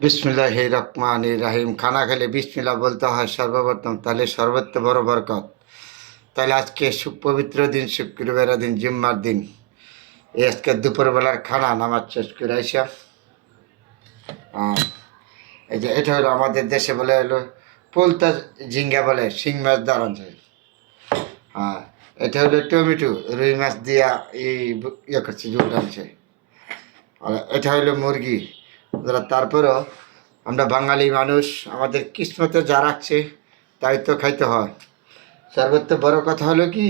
বিসমিল্লাহ রহমান রাহিম। খানা খেলে বিসমিল্লা বলতে হয় সর্বপ্রথম, তাহলে সর্বত্র বড় বরকত। তাহলে আজকে সুপবিত্র দিন শুক্রবার দিন, জুম্মার দিন। এই আজকে দুপুরবেলার খানা, নামাজ শেষ করে আইসা। এই যে এটা হলো আমাদের দেশে বলে হলো, পোলতা ঝিঙ্গা বলে, শিং মাছ যায় হ্যাঁ এটা হলো টমেটো, রুই মাছ দিয়া ইয়ে করছে জোর আনছে। আর এটা হলো মুরগি। যারা তারপরেও আমরা বাঙালি মানুষ, আমাদের কিসমতে যা রাখছে, তাই তো খাইতে হয়। সর্বত্র বড় কথা হলো কি,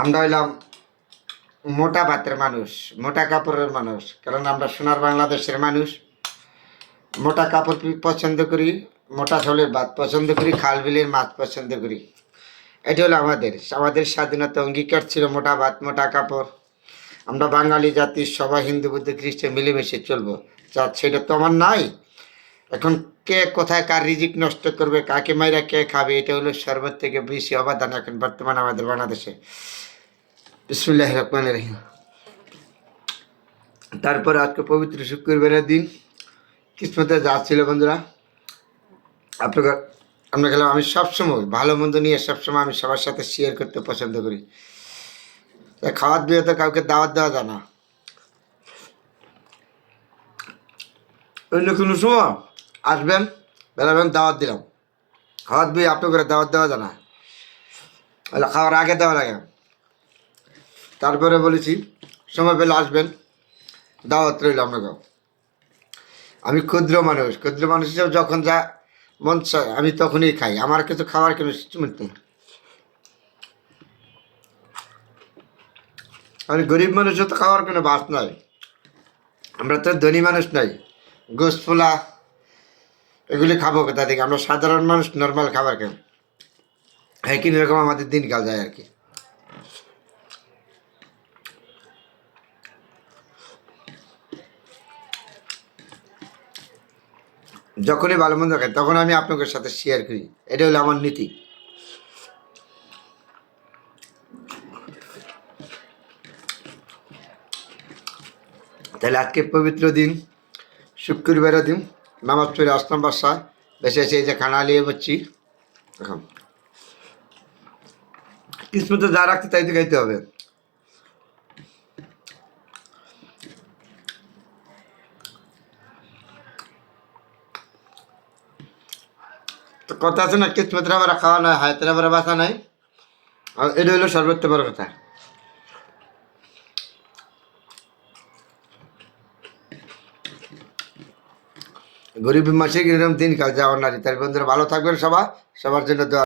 আমরা হইলাম মোটা ভাতের মানুষ, মোটা কাপড়ের মানুষ। কারণ আমরা সোনার বাংলাদেশের মানুষ। মোটা কাপড় পছন্দ করি, মোটা ঝোলের ভাত পছন্দ করি, খাল বিলের মাছ পছন্দ করি। এটা হলো আমাদের। আমাদের স্বাধীনতা অঙ্গীকার ছিল মোটা ভাত, মোটা কাপড়। আমরা বাঙালি জাতির সবাই হিন্দু, বুদ্ধ, খ্রিস্টান মিলেমিশে চলবো। যা, সেটা তো আমার নাই। এখন কে কোথায় কার রিজিক নষ্ট করবে, কাকে মাইরা কে খাবে, এটা হলো সর্বত থেকে বেশি অবদান এখন বর্তমানে আমাদের বাংলাদেশে। বিসমুল্লাহ রহমান রহিম। তারপরে আজকে পবিত্র শুক্রবারের দিন। কিসমতে যা ছিল বন্ধুরা, আপনাকে, আমরা গেলাম আমি সবসময় ভালো মন্দ নিয়ে সবসময় আমি সবার সাথে শেয়ার করতে পছন্দ করি। খাওয়ার দিয়ে তো কাউকে দাওয়াত দেওয়া যায় না। অন্য কোনো সময় আসবেন বেড়াবেন দাওয়াত দিলাম। খাওয়ার দিয়ে আপনার করে দাওয়াত দেওয়া যায় না। তাহলে খাওয়ার আগে দেওয়া লাগে। তারপরে বলেছি, সময় পেলে আসবেন, দাওয়াত রইল আপনাকে আমি ক্ষুদ্র মানুষ ক্ষুদ্র মানুষ যখন যা মন আমি তখনই খাই। আমার কিছু খাওয়ার কোনো সিস্টেমেন্ট নেই। আমি গরিব মানুষও তো খাওয়ার কোনো বাস নাই। আমরা তো ধনী মানুষ নাই। গোস ফোলা এগুলি খাব কোথা থেকে? আমরা সাধারণ মানুষ নর্মাল খাবার খাই। হ্যাঁ কিন রকম আমাদের দিনকাল যায় আর কি। যখনই ভালো মন্দ খাই, তখন আমি আপনাদের সাথে শেয়ার করি। এটা হলো আমার নীতি। তাহলে আজকে পবিত্র দিন, শুক্রবারের দিন নামাজ পড়ে আসলাম বাসায় বেশি এসে এই যে খানা নিয়ে বসছি। এখন কিসমতে যা রাখতে তাই তো খাইতে হবে। তো কথা আছে না, কিসমতের আবার খাওয়া নয় হায়তের আবার বাসা নাই। আর এটা হলো বড় কথা। গরিব মাসে এরকম দিন কাল যাওয়ার নারী। তার বন্ধুরা ভালো থাকবেন সবাই। সবার জন্য